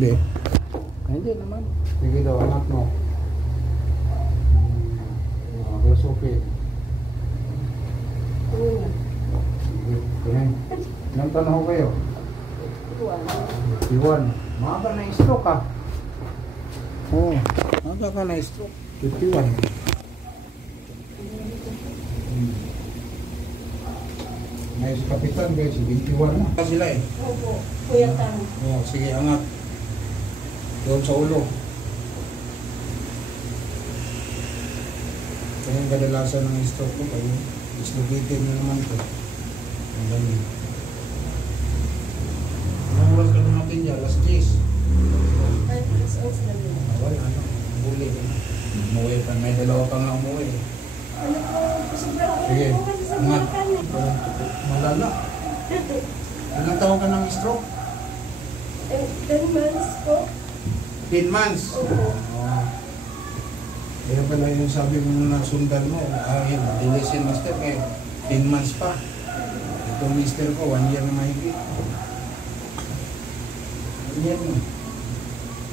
Hindi. Hindi naman. Sige daw, anak mo. Filosofy. Sige. Ilang taon ho kayo? Iwan. Maaga na stroke ka. Oo. Maaga ka na stroke. 51. May si Kapitan guys, 21 na. Sila eh. Opo, Kuya Tan. Oo, sige, angat. Doon sa ulo. Kaya yung kadalasan ng stroke ko, kayo dislocated nyo naman ito. Ang dami. Anong oras ka dumating dyan? Last days. Ay, mas oras na din. Wala, ano? Huli ka na. Umuwi pa. May dalawa pa nga umuwi. Ano po, sobrang Sige, po kasi sa angat. makan. Walang tutok. Malala. Ilang taon ka ng stroke? 10 months po. 10 months. Opo. Kaya pala yung sabi mo na sundan mo, ayun, dilisin master, kaya 10 months pa. Itong mister ko, 1 year na mahigit. 1 year na.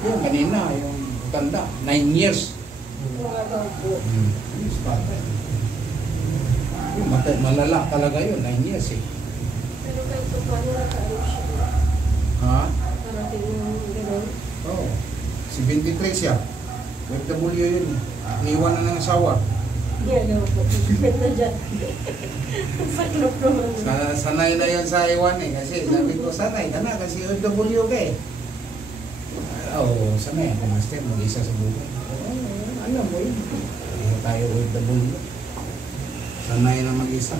Yung kanina, yung tanda, 9 years. Mga daw po. Yes, bata. Yung malala talaga yun, 9 years eh. Pero kahit po paano nakaano siya. Ha? Parating yung gano'n. Oo. Oh, 73 siya. FW yun eh. Iwan na ng asawa. Yan daw po. Na dyan. Saklop naman. Sanay na yan sa iwan eh. Kasi sabi ko, sanay ka na kasi OFW ka eh. Oo, sanay ako master. Mag-isa sa buhay. Alam mo yun. Hindi tayo OFW. Sanay na mag-isa.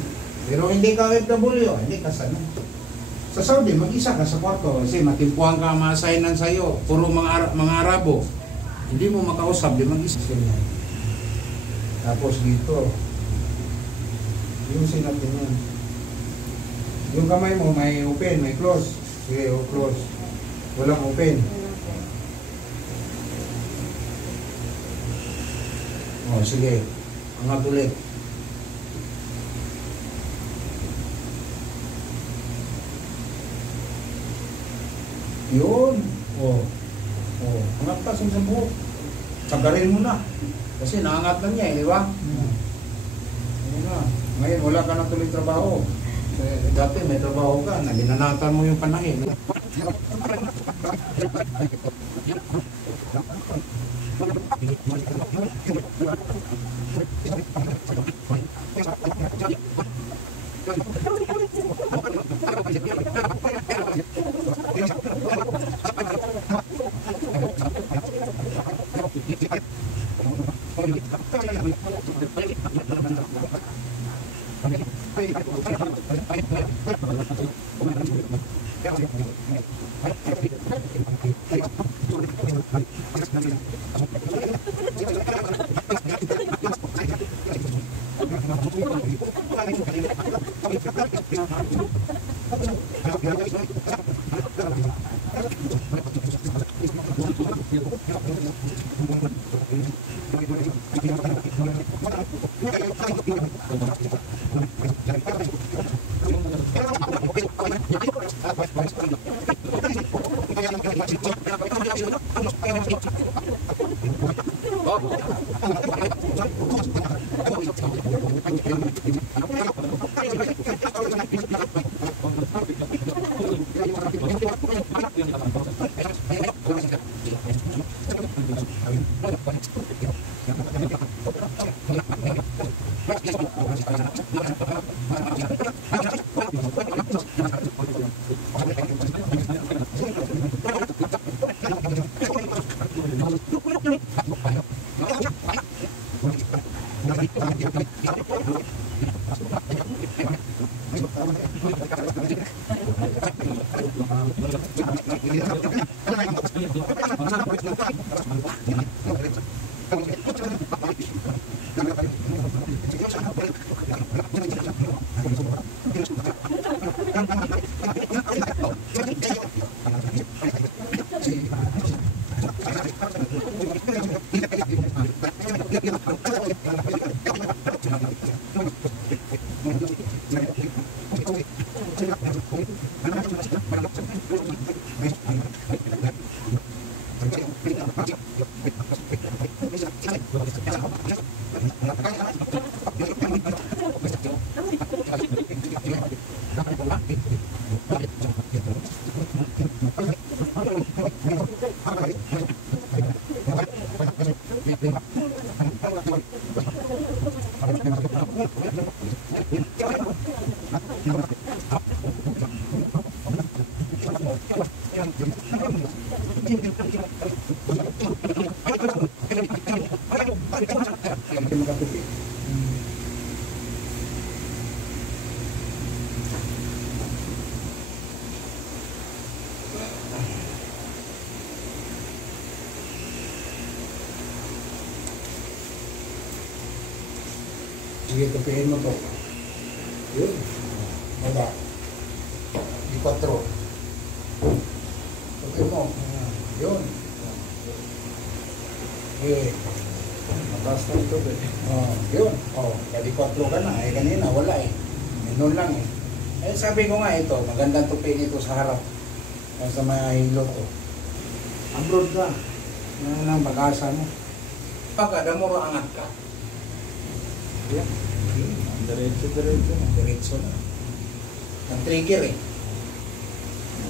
Pero hindi ka OFW, hindi ka sanay. Sa Saudi, mag-isa ka sa kwarto. Kasi matimpuhan ka ma-assignan sa'yo. Puro mga Arabo. Hindi mo makausap, di mag-isa. Tapos dito, yung sinatin yan. Yung kamay mo, may open, may close. Sige, close. Walang open. O, sige. Angat ulit. Yun. O. Angat ka sa buhok. Sagarin mo na. Kasi naangat lang niya eh, di ba? Ano na. Ngayon, wala ka na tuloy trabaho. Dati may trabaho ka, binanatan mo yung panahin. Makatupi. Sige, tupiin mo to. Yun. Baba. Di 4. Tupiin mo. Yun. Okay. Mataas na ito eh. Oh, yun. Oh, kadi 4 ka na. Eh, kanina wala eh. Noon lang eh. Eh, sabi ko nga ito, magandang tupiin ito sa harap. Yan sa mga hilo to. Abroad ka. Yan ang pag-asa mo. Pagka, damuro angat ka. Yan. Diretso na. Diretso na. Ang trigger eh.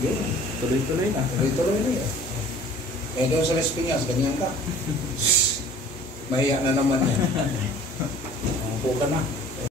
Yun. Tuloy-tuloy na. Tuloy-tuloy na yan. Eh, doon sa Las Piñas, ganyan ka. Mahiya na naman yan. Upo ka na.